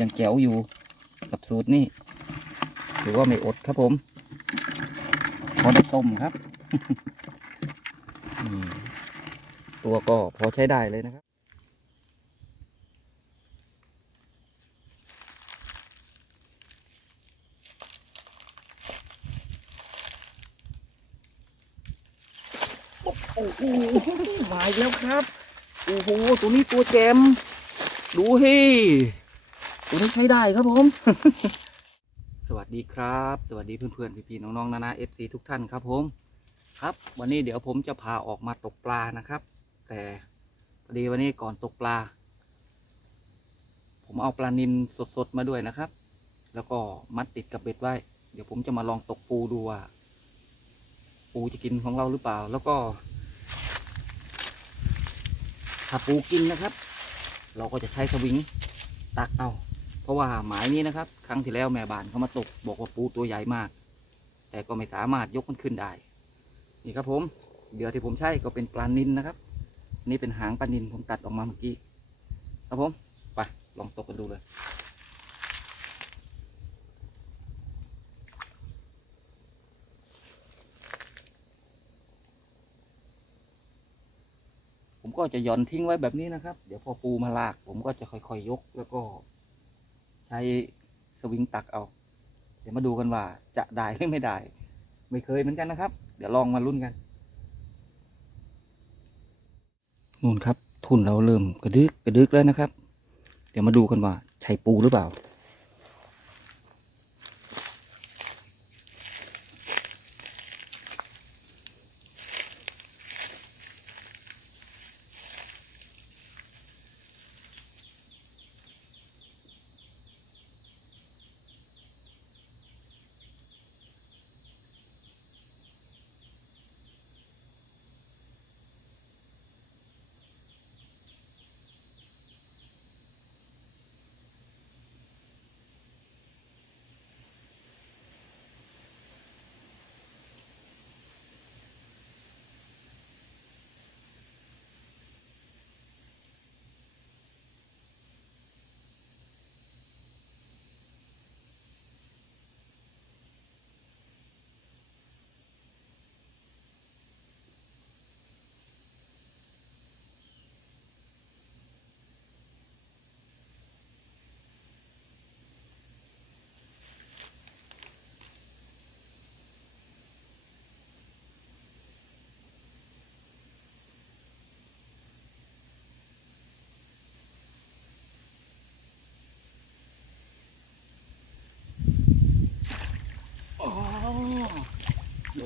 ยังแจ๋วอยู่กับสูตรนี่ถือว่าไม่อดครับผมพอได้ต้มครับ ตัวก็พอใช้ได้เลยนะครับโอ้โหมาอีกแล้วครับ โอ้โห ตัวนี้ตัวแจม ดูเฮ้ ตัวนี้ใช้ได้ครับผม สวัสดีครับ สวัสดีเพื่อนๆพี่ๆน้องๆนานาเอฟซีทุกท่านครับผม ครับ วันนี้เดี๋ยวผมจะพาออกมาตกปลานะครับ แต่พอดีวันนี้ก่อนตกปลา ผมเอาปลานินสดๆมาด้วยนะครับ แล้วก็มัดติดกับเบ็ดไว้ เดี๋ยวผมจะมาลองตกปูดูว่าปูจะกินของเราหรือเปล่า แล้วก็ถ้าปูกินนะครับ เราก็จะใช้สวิงตักเอา ราะว่าหมายนี้นะครับ ครั้งที่แล้วแม่บ้านเขามาตกบอกว่าปูตัวใหญ่มาก แต่ก็ไม่สามารถยกมันขึ้นได้ นี่ครับผมเดี๋ยวที่ผมใช้ก็เป็นปลานินนะครับ นี่เป็นหางปลานินผมตัดออกมาเมื่อกี้ครับผมไปลองตกกันดูเลยผมก็จะหย่อนทิ้งไว้แบบนี้นะครับ เดี๋ยวพอปูมาลาก ผมก็จะค่อยๆยกแล้วก็ ใช้สวิงตักเอา เดี๋ยวมาดูกันว่าจะได้หรือไม่ได้ ไม่เคยเหมือนกันนะครับ เดี๋ยวลองมาลุ้นกันนู่นครับ ทุนเราเริ่มกระดึกกระดึกแล้วนะครับ เดี๋ยวมาดูกันว่าใช่ปูหรือเปล่า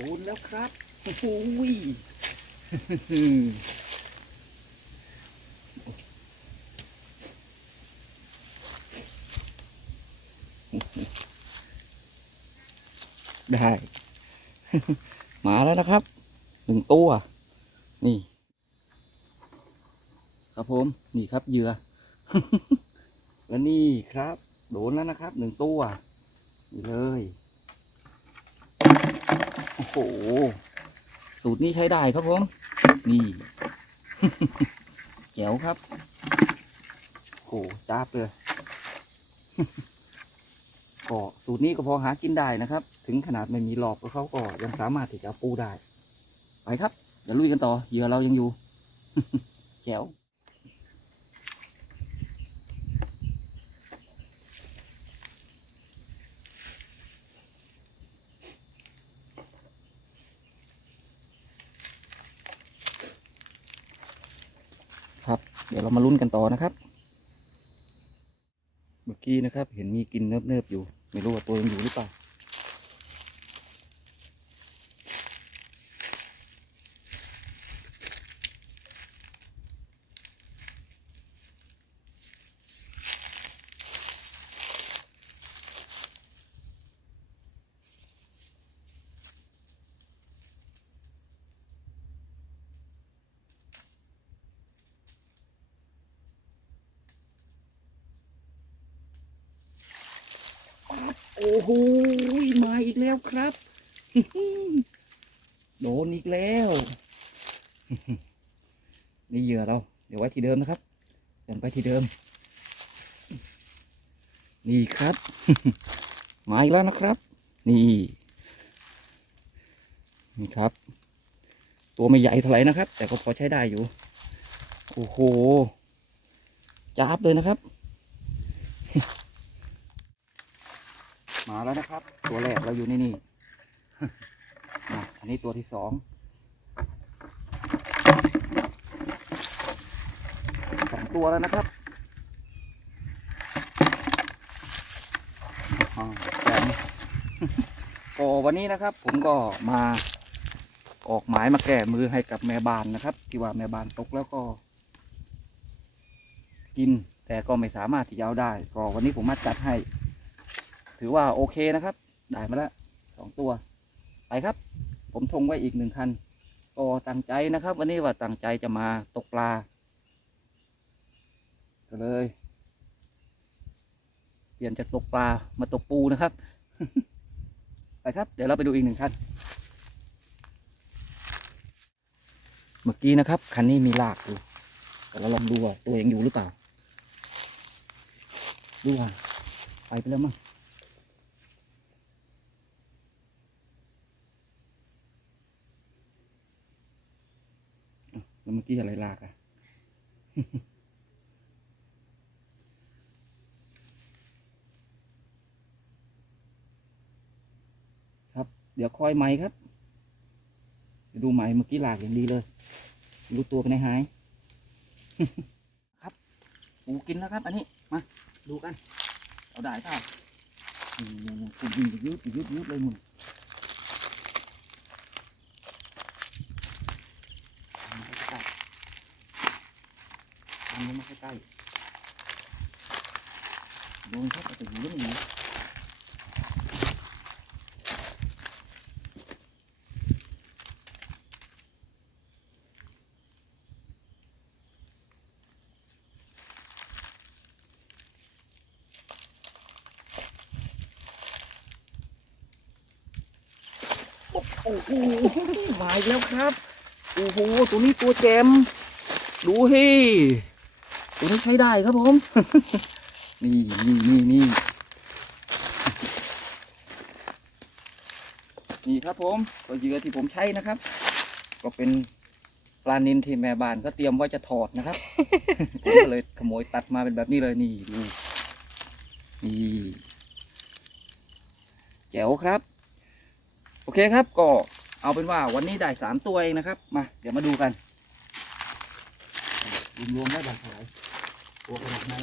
โดนแล้วครับโอ้โหยได้ มาแล้วนะครับหนึ่งตัว นี่ ครับผม นี่ครับเหยื่อและนี่ครับ โดนแล้วนะครับหนึ่งตัว นี่เลย โอ้โห สูตรนี้ใช้ได้ครับผม นี่แจ๋วครับโอ้โหจ้าบเลยก็สูตรนี้ก็พอหากินได้นะครับ ถึงขนาดไม่มีหลอกก็เขาก็ยังสามารถที่จะปูได้ ไปครับเดี๋ยวลุยกันต่อเหยื่อเรายังอยู่แจ๋ว เดี๋ยวเรามาลุ้นกันต่อนะครับ เมื่อกี้นะครับ เห็นมีกินเนิบๆอยู่ ไม่รู้ว่าตัวยังอยู่หรือเปล่า โอ้โหมาอีกแล้วครับ โดนอีกแล้ว นี่เหยื่อเรา เดี๋ยวไว้ที่เดิมนะครับเดินไปที่เดิม นี่ครับ มาอีกแล้วนะครับ นี่ นี่ครับ ตัวไม่ใหญ่เท่าไหร่นะครับ แต่ก็พอใช้ได้อยู่ โอ้โห จับเลยนะครับ มาแล้วนะครับ ตัวแรกเราอยู่ในนี่อะอันนี้ตัวที่สองสองตัวแล้วนะครับอ่าแจ๋วก็วันนี้นะครับ ผมก็มาออกหมายมาแก้มือให้กับแม่บ้านนะครับ ที่ว่าแม่บ้านตกแล้วก็ กิน แต่ก็ไม่สามารถที่จะเอาได้ ก็วันนี้ผมมาจัดให้ ถือว่าโอเคนะครับ ได้มาแล้วสองตัว ไปครับ ผมทงไว้อีกหนึ่งคันก็ตั้งใจนะครับ วันนี้ว่าตั้งใจจะมาตกปลาก็เลย เปลี่ยนจากตกปลามาตกปูนะครับ ไปครับ เดี๋ยวเราไปดูอีกหนึ่งคันเมื่อกี้นะครับ คันนี้มีลากอยู่แต่เราลองดูว่าตัวยังอยู่หรือเปล่าดูว่าไปไปแล้วมั้งอ้าวแล้ว เมื่อกี้อะไรลากอะครับ เดี๋ยวคอยไหมครับดูไหมเมื่อกี้ลากอย่างดีเลย รู้ตัวไปไหนหาย ครับปูกินแล้วครับ อันนี้ มา ดูกัน เอาได้เปล่าอืมปูยืดยืดยืดเลยมึงมาใกล้ๆ ทำมันมาใกล้ๆดนครับอาแต่อยู่นี่โอ้โหมาอีกแล้วครับ โอ้โห ตัวนี้ตัวแจม ดูเฮ้ ตัวนี้ใช้ได้ครับผม นี่นี่นี่นี่นี่ครับผมตัวเหยื่อที่ผมใช้นะครับ ก็เป็นปลานินที่แม่บ้านก็เตรียมไว้จะถอดนะครับ ผมก็เลยขโมยตัดมาเป็นแบบนี้เลยนี่ดูนี่แจ๋วครับ โอเคครับก็เอาเป็นว่าวันนี้ได้สามตัวเองนะครับ มา เดี๋ยวมาดูกันรวมๆได้บางไห ร่ตัวขนาดไหน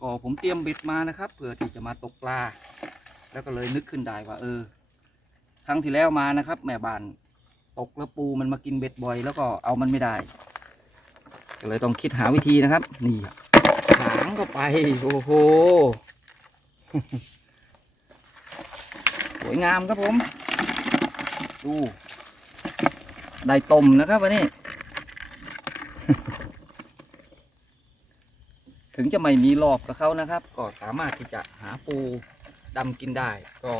ก็ผมเตรียมเบ็ดมานะครับเพื่อที่จะมาตกปลา แล้วก็เลยนึกขึ้นได้ว่า เออ ครั้งที่แล้วมานะครับ แม่บ้านตกแล้วปูมันมากินเบ็ดบ่อย แล้วก็เอามันไม่ได้ ก็เลยต้องคิดหาวิธีนะครับ นี่หางก็ไปโอ้โห สวยงามครับผม ดู ได้ต้มนะครับวันนี้ ถึงจะไม่มีหลอกกับเขานะครับ ก็สามารถที่จะหาปูดำกินได้ ก็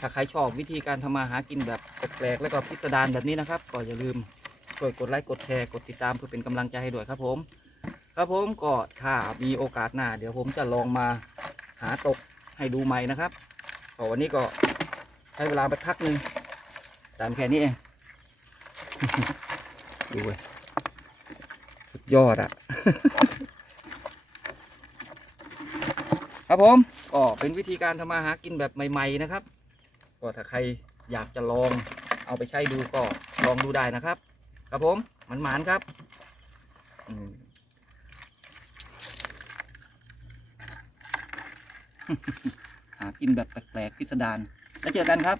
ถ้าใครชอบวิธีการทำมาหากินแบบแปลกๆแล้วก็พิสดารแบบนี้นะครับ ก็อย่าลืมช่วยกดไลค์กดแชร์กดติดตามเพื่อเป็นกำลังใจให้ด้วยครับผมครับผมก็ถ้ามีโอกาสหน้า เดี๋ยวผมจะลองมาหาตกให้ดูใหม่นะครับวันนี้ก็ ช้เวลาไปพักหนึ่งตามแค่นี้เองดูเว้ยสุดยอดอะครับผมก็เป็นวิธีการทำมาหากินแบบใหม่ ๆ นะครับ ก็ถ้าใครอยากจะลองเอาไปใช้ดูก็ลองดูได้นะครับ ครับผมมันหมานครับหากินแบบแปลกๆพิสดาร แล้วเจอกันครับ